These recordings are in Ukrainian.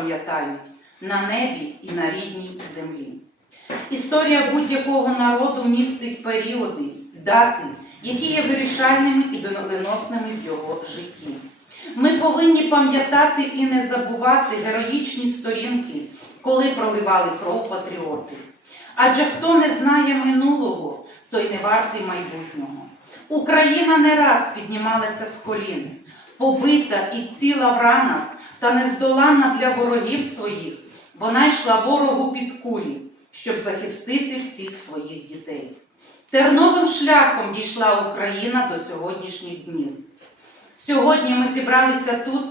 пам'ятають на небі і на рідній землі. Історія будь-якого народу містить періоди, дати, які є вирішальними і доленосними в його житті. Ми повинні пам'ятати і не забувати героїчні сторінки, коли проливали кров патріоти. Адже хто не знає минулого, той не вартий майбутнього. Україна не раз піднімалася з колін, побита і ціла в ранах, та нездоланна для ворогів своїх. Вона йшла ворогу під кулі, щоб захистити всіх своїх дітей. Терновим шляхом дійшла Україна до сьогоднішніх днів. Сьогодні ми зібралися тут,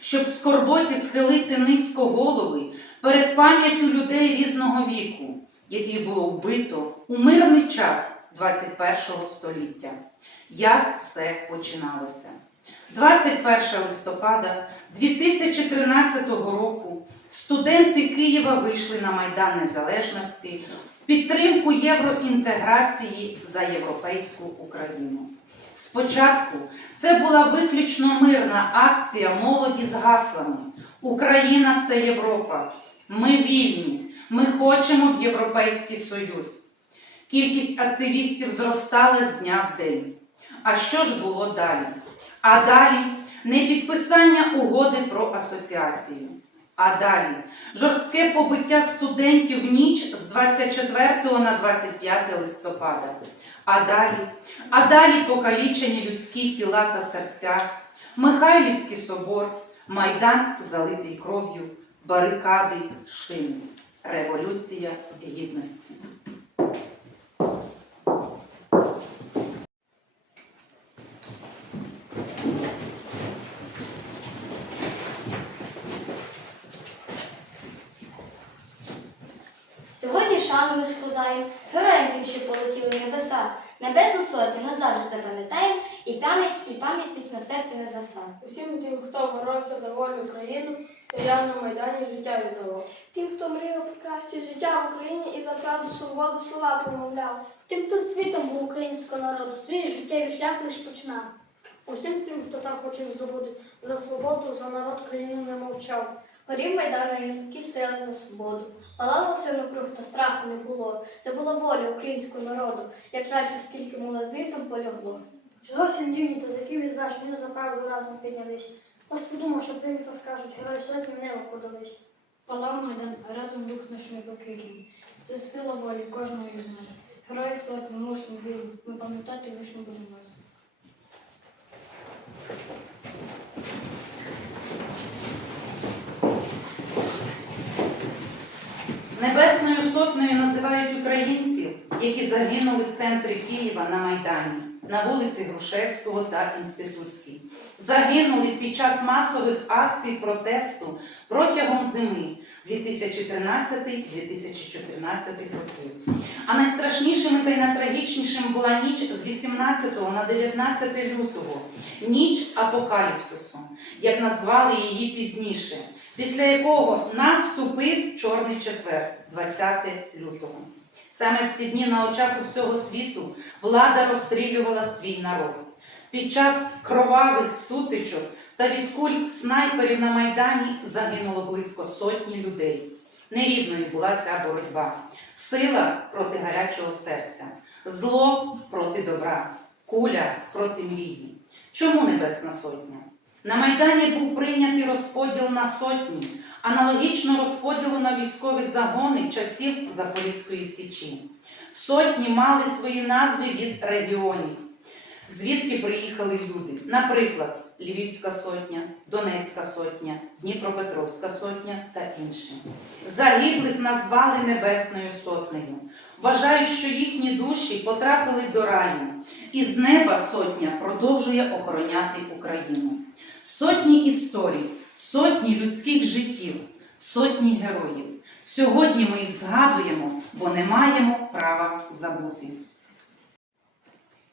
щоб в скорботі схилити низько голови перед пам'яттю людей різного віку, яких було вбито у мирний час 21 століття. Як все починалося? 21 листопада 2013 року студенти Києва вийшли на Майдан Незалежності в підтримку євроінтеграції за європейську Україну. Спочатку це була виключно мирна акція молоді з гаслами Україна це Європа. Ми вільні, ми хочемо в Європейський Союз. Кількість активістів зростала з дня в день. А що ж було далі? А далі не підписання угоди про асоціацію. А далі жорстке побиття студентів ніч з 24 на 25 листопада. А далі, а далі покалічені людські тіла та серця, Михайлівський собор, Майдан, залитий кров'ю, барикади, шини, Революція Гідності. Сьогодні шану ми складаємо героям тим, що полетіли в небеса. Небесну сотню назавжди запам'ятаємо і пам'ять, і пам'ять вічно в серці не заса. Усім тим, хто боровся за волю України, стояв на Майдані життя віддавав. Тим, хто мріяв про краще життя в Україні і за правду свободу села промовляв. Тим, хто світом був українського народу, свій життєвий шлях лиш починав. Усім тим, хто так хотів здобути за свободу, за народ країни не мовчав. Горів Майдану юнаки стояли за свободу. Палало все навкруг, та страху не було. Це була воля українського народу, як жаль, скільки молодих там полягло. Зовсім юні та такі відважні за правду разом піднялись. Хто ж подумав, що прийнято скажуть, герої сотні в небо подались. Палав Майдан, а разом дух наш непокірний. Це сила волі кожного із нас. Герої сотні, мужні, вільні. Ми пам'ятати вічно будемо вас. Сотнею називають українців, які загинули в центрі Києва на Майдані, на вулиці Грушевського та Інститутській. Загинули під час масових акцій протесту протягом зими 2013-2014 років. А найстрашнішими та й найтрагічнішим була ніч з 18 на 19 лютого, ніч апокаліпсису, як назвали її пізніше після якого наступив Чорний четвер, 20 лютого. Саме в ці дні на очах у всього світу влада розстрілювала свій народ. Під час кровавих сутичок та від куль снайперів на Майдані загинуло близько сотні людей. Нерівною була ця боротьба. Сила проти гарячого серця, зло проти добра, куля проти мрії. Чому Небесна Сотня? На Майдані був прийнятий розподіл на сотні, аналогічно розподілу на військові загони часів Запорізької Січі. Сотні мали свої назви від регіонів, звідки приїхали люди. Наприклад, Львівська сотня, Донецька сотня, Дніпропетровська сотня та інші. Загиблих назвали Небесною сотнею. Вважають, що їхні душі потрапили до раю, і з неба сотня продовжує охороняти Україну. Сотні історій, сотні людських життів, сотні героїв. Сьогодні ми їх згадуємо, бо не маємо права забути.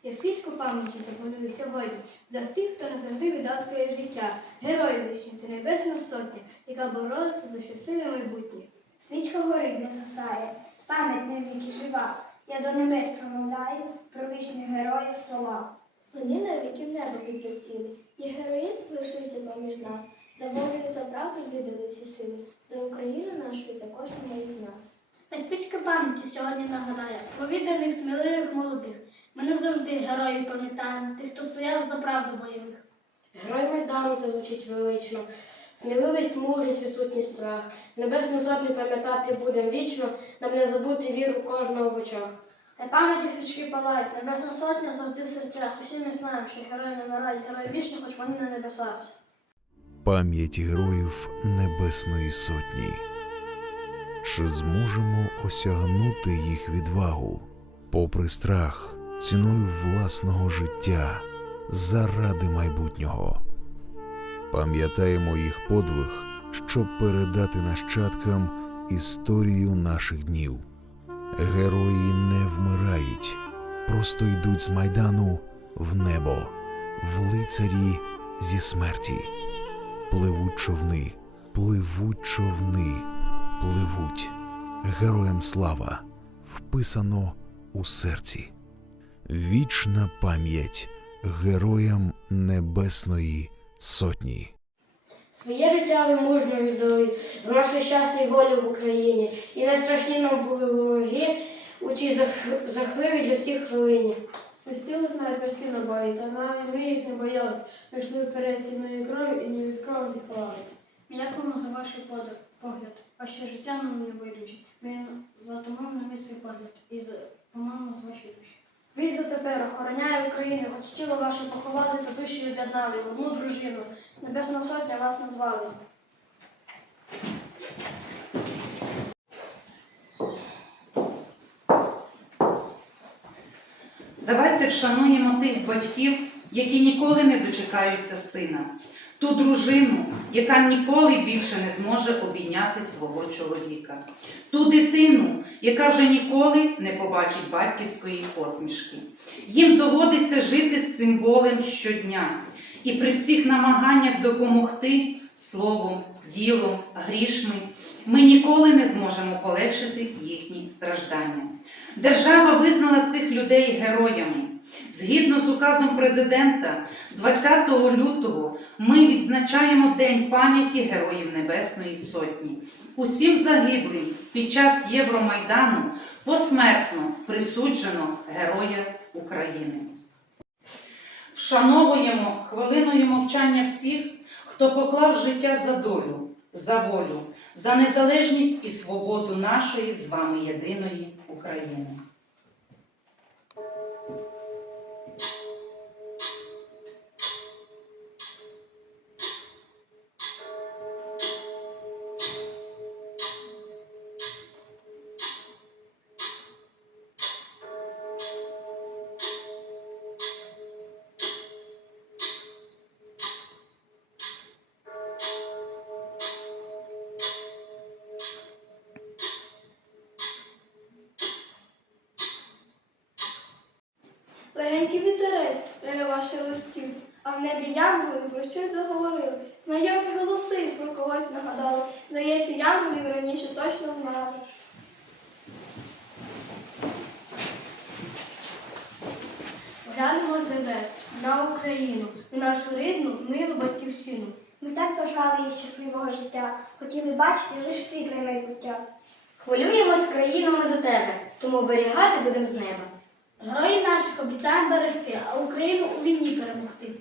Я свічку пам'яті запалюю сьогодні за тих, хто назавжди віддав своє життя. Герої вищі, це небесна сотня, яка боролася за щасливе майбутнє. Свічка горить не згасає, пам'ять навіки жива. Я до небес промовляю про вічних героїв слова. Вони навіки в небо відлетіли, і героїзм лишився поміж нас. За волю і за правду віддали всі сили, за Україну нашу і за кожного із нас. Хай свічка пам'яті сьогодні нагадає про відданих сміливих молодих. Ми не завжди героїв пам'ятаємо, тих, хто стояв за правду бойових. Герой Майдану це звучить велично. Сміливість, мужність, відсутність страх. Небесну сотню пам'ятати будем вічно, нам не забути віру кожного в очах. Хай пам'яті свічки палають, небесна сотня завжди в серцях. Усі ми знаємо, що герої не вмирають, герої вічні, хоч вони на небесах. пам'ять героїв Небесної Сотні. Чи зможемо осягнути їх відвагу, попри страх, ціною власного життя, заради майбутнього? Пам'ятаємо їх подвиг, щоб передати нащадкам історію наших днів. Герої не вмирають, просто йдуть з майдану в небо, в лицарі зі смерті. Пливуть човни, пливуть човни, пливуть. Героям слава вписано у серці. Вічна пам'ять героям Небесної Сотні. Своє життя ви мужньо віддали за наше щастя і волю в Україні. І найстрашні нам були вороги у цій зах- для всіх хвилині. Свистіли снайперські набої, та навіть ми їх не боялись. Ми йшли вперед ціною кров'ю і ні від кого не ховались. Дякуємо за ваш погляд. Ваше життя нам не байдуже. Ми затомимо на місці погляд і за- помаємо з вашої душі. Він дотепер охороняє Україну, хоч тіло ваше поховали та душі об'єднали в одну дружину. Небесна сотня вас назвали. Давайте вшануємо тих батьків, які ніколи не дочекаються сина, ту дружину, яка ніколи більше не зможе обійняти свого чоловіка, ту дитину, яка вже ніколи не побачить батьківської посмішки. Їм доводиться жити з цим болем щодня, і при всіх намаганнях допомогти словом, ділом, грішми, ми ніколи не зможемо полегшити їхні страждання. Держава визнала цих людей героями. Згідно з указом президента, 20 лютого ми відзначаємо День пам'яті Героїв Небесної Сотні. Усім загиблим під час Євромайдану посмертно присуджено Героя України. Вшановуємо хвилиною мовчання всіх, хто поклав життя за долю, за волю, за незалежність і свободу нашої з вами єдиної України. Раніше точно знали. Глянемо з небес на Україну, на нашу рідну, милу батьківщину. Ми так бажали їй щасливого життя, хотіли бачити лише світле майбуття. Хвилюємось країнами за тебе, тому оберігати будемо з неба. Героїв наших обіцяємо берегти, а Україну у війні перемогти.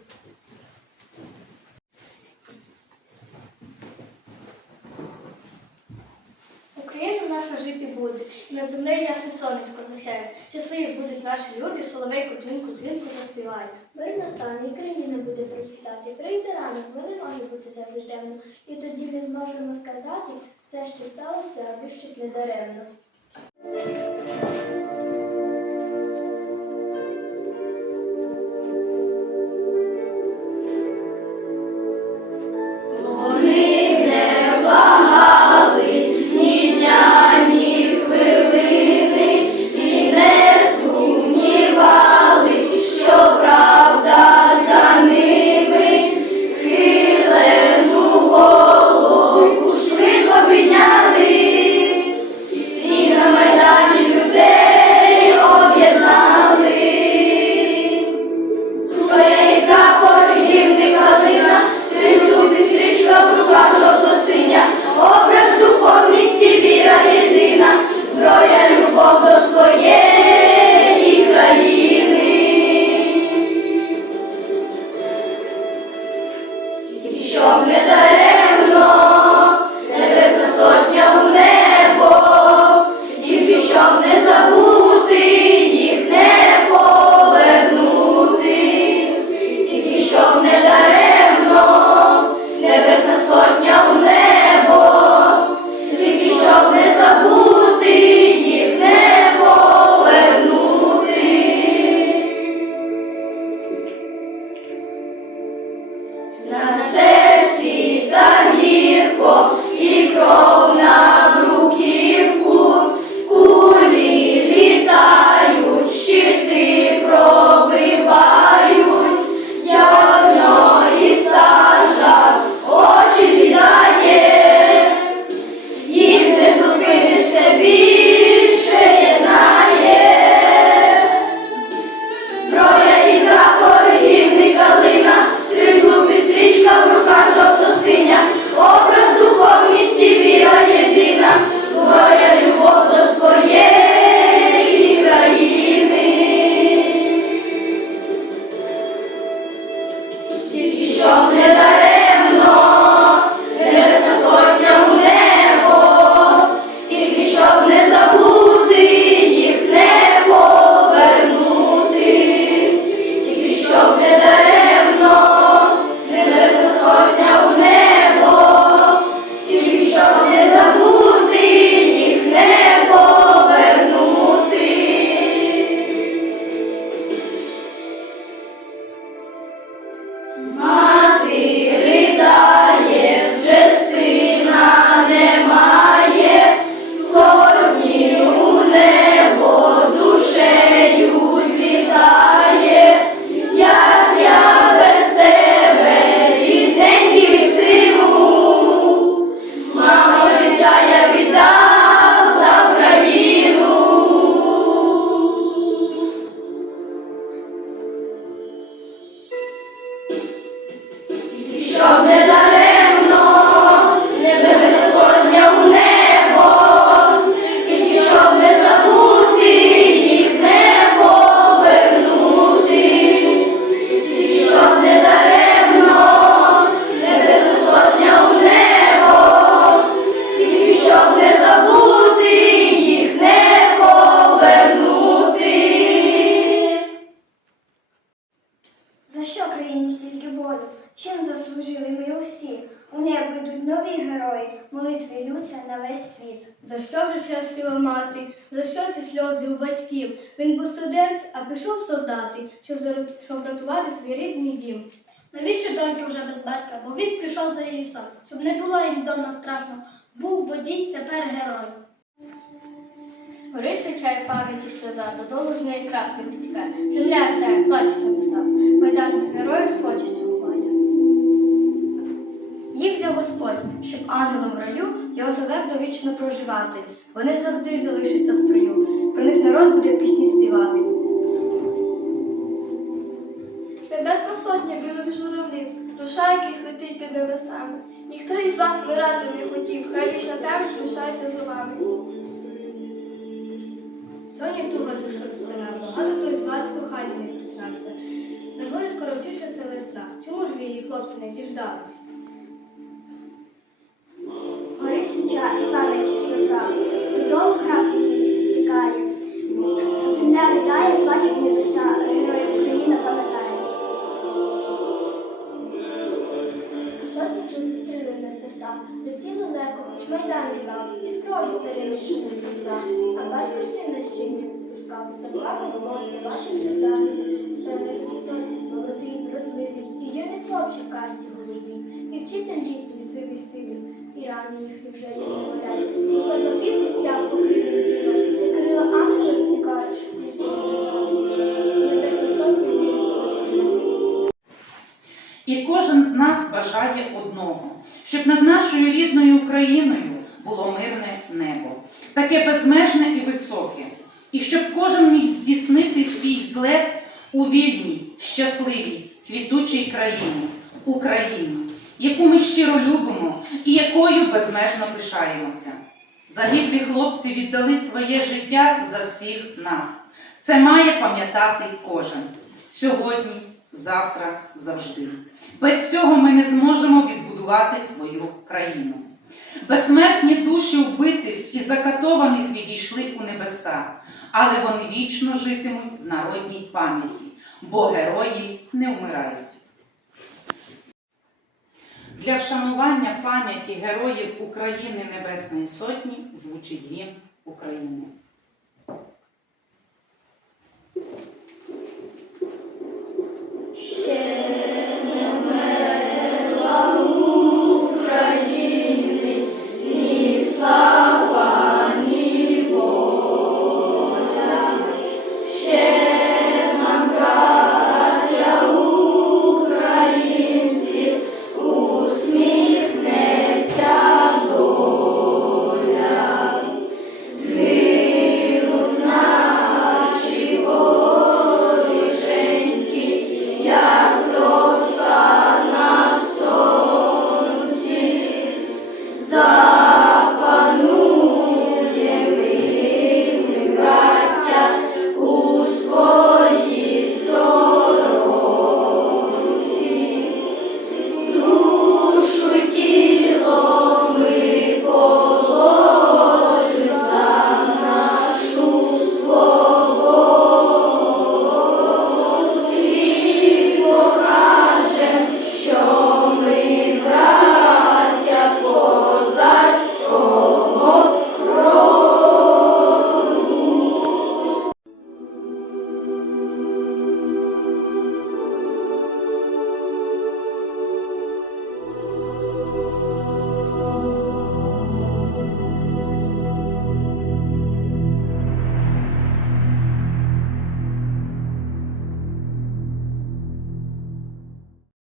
Україна наша жити буде, і над землею ясне сонечко засяє. Щасливі будуть наші люди, соловейку, дзвінку дзвінку заспіває. Мир настане, і країна буде процвітати. Прийде ранок, ми не може бути завжди темно. І тоді ми зможемо сказати все, що сталося, аби щоб не даремно. all. На весь світ. За що вже щаслива мати? За що ці сльози у батьків? Він був студент, а пішов солдати, щоб, врятувати свій рідний дім. Навіщо донька вже без батька? Бо він пішов за її сон. Щоб не було їм вдома страшно. Був водій, тепер герой. Гори свічає пам'яті сльоза, додолу з неї краплі стікає. Земля ридає, плаче небеса. Майдан з героїв з почестю має. Їх Господь, щоб ангелом в раю його завек довічно проживати. Вони завжди залишаться в строю. Про них народ буде пісні співати. Небесна сотня білих журавлів, душа яких летить під небесами. Ніхто із вас вмирати не хотів, хай вічна пам'ять лишається за вами. Сьогодні туга душу розпина, багато хто із вас кохання не признався. На дворі скоро втішиться весна. Чому ж ви її, хлопці, не діждались? Додолу краплями стікає. Земля ридає, плачуть небеса, герої Україна пам'ятає. Сотні вже зустріли небеса, летіли легко, хоч майдан віддав, і з кров'ю перемішали сльоза. А батько сина ще не відпускав, заплакав волонь, ваші сльоза. Справедливий сотні, молодий, вродливий, і юний хлопчик касті голубій, і вчитель сивий сивий, і рани їх вже не вимовляють. І корновів блистяв покривим тілом, і крила ангела і білі. І кожен з нас бажає одного, щоб над нашою рідною Україною було мирне небо, таке безмежне і високе, і щоб кожен міг здійснити свій злет у вільній, щасливій, квітучій країні, Україні, яку ми щиро любимо і якою безмежно пишаємося. Загиблі хлопці віддали своє життя за всіх нас. Це має пам'ятати кожен сьогодні, завтра, завжди. Без цього ми не зможемо відбудувати свою країну. Безсмертні душі вбитих і закатованих відійшли у небеса, але вони вічно житимуть в народній пам'яті, бо герої не вмирають. Для вшанування пам'яті героїв України Небесної Сотні звучить гімн України.